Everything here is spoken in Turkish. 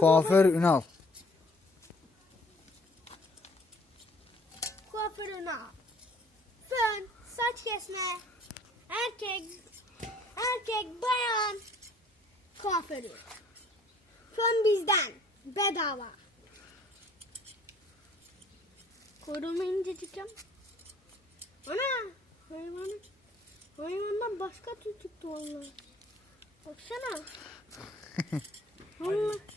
Kuaför Ünal. Kuaför Ünal. Fön, saç kesme. Erkek, bayan. Kuaförü. Fön bizden. Bedava. Kuyruğumu inciteceğim. Ana. Hayvandan başka tüy çıktı vallahi. Baksana. Vallahi.